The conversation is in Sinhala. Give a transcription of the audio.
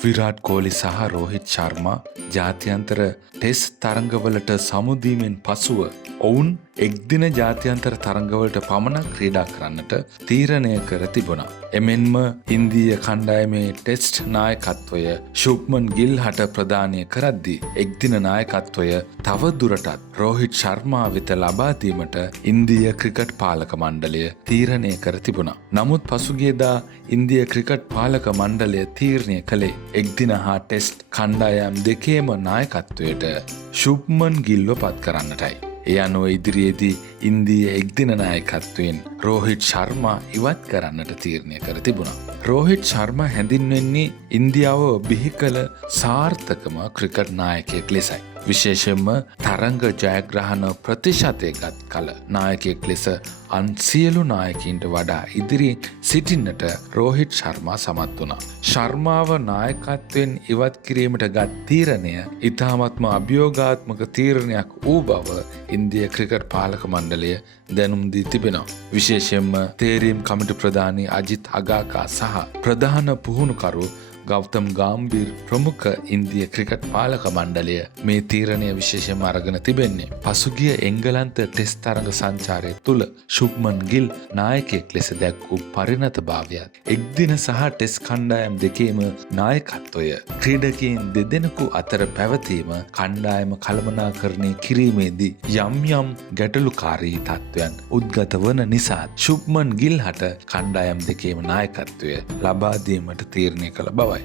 විරාට් කෝලි සහ රෝහිත් ශර්මා ජාත්‍යන්තර ටෙස්ට් තරඟවලට සමුදීමෙන් පසුව ඔවුන් එක්දින ජාත්‍යන්තර තරඟවලට පමණක් ක්‍රීඩා කරන්නට තීරණය කර තිබුණා. එමෙන්ම ඉන්දීය කණ්ඩායමේ ටෙස්ට් නායකත්වය ශුභ්මන් ගිල් හට ප්‍රදානය කරද්දී එක්දින නායකත්වය තව දුරටත් රෝහිත් ශර්මා වෙත ලබා දීමට ඉන්දීය ක්‍රිකට් පාලක මණ්ඩලය තීරණය කර තිබුණා. නමුත් පසුගියදා ඉන්දීය ක්‍රිකට් පාලක මණ්ඩලය තීරණය කළේ එක්දින හා ටෙස්ට් කණ්ඩායම් දෙකේම නායකත්වයට ශුභ්මන් ගිල්ව පත් කරන්නටයි. ඒ අනුව ඉදිරියේදී ඉන්දීය එක්දින නායකත්වයෙන් රෝහිත් ශර්මා ඉවත් කරන්නට තීරණය කර තිබුණා. රෝහිත් ශර්මා හැඳින්වෙන්නේ ඉන්දියාව බිහි කළ සාර්ථකම ක්‍රිකට් නායකයෙක් ලෙසයි. විශේෂයෙන්ම තරඟ ජයග්‍රහණ ප්‍රතිශතය ගත් කල නායකයෙක් ලෙස අන් සියලු නායකින්ට වඩා ඉදිරියෙන් සිටින්නට රෝහිත් ශර්මා සමත් වුණා. ශර්මාව නායකත්වයෙන් ඉවත් කිරීමට ගත් තීරණය ඉතාමත්ම අභියෝගාත්මක තීරණයක් වූ බව ඉන්දිය ක්‍රිකට් පාලක මණ්ඩලය දැනුම් දී තිබෙනවා. විශේෂයෙන්ම තේරීම් කමිටු ප්‍රධානී අජිත් අගාකා සහ ප්‍රධාන පුහුණුකරු ගෞතම් ගාම්බීර් ප්‍රමුඛ ඉන්දිය ක්‍රිකට් පාලක මණ්ඩලය මේ තීරණය විශේෂයෙන්ම අරගෙන තිබෙන්නේ. පසුගිය එංගලන්ත ටෙස්ට් තරඟ සංචාරය තුළ ශුභ්මන් ගිල් නායකයෙක් ලෙස දැක් වූ පරිණතභාවයත් එක්දින සහ ටෙස්ට් කණ්ඩායම් දෙකේම නායකත්වය ක්‍රීඩකයන් දෙදෙනෙකු අතර පැවතීම කණ්ඩායම කළමනාකරණය කිරීමේදී යම් ගැටලුකාරී තත්ත්වයන් උද්ගත වන නිසා ශුභ්මන් ගිල් හට කණ්ඩායම් දෙකේම නායකත්වය ලබා දීමට තීරණය කළ බවයි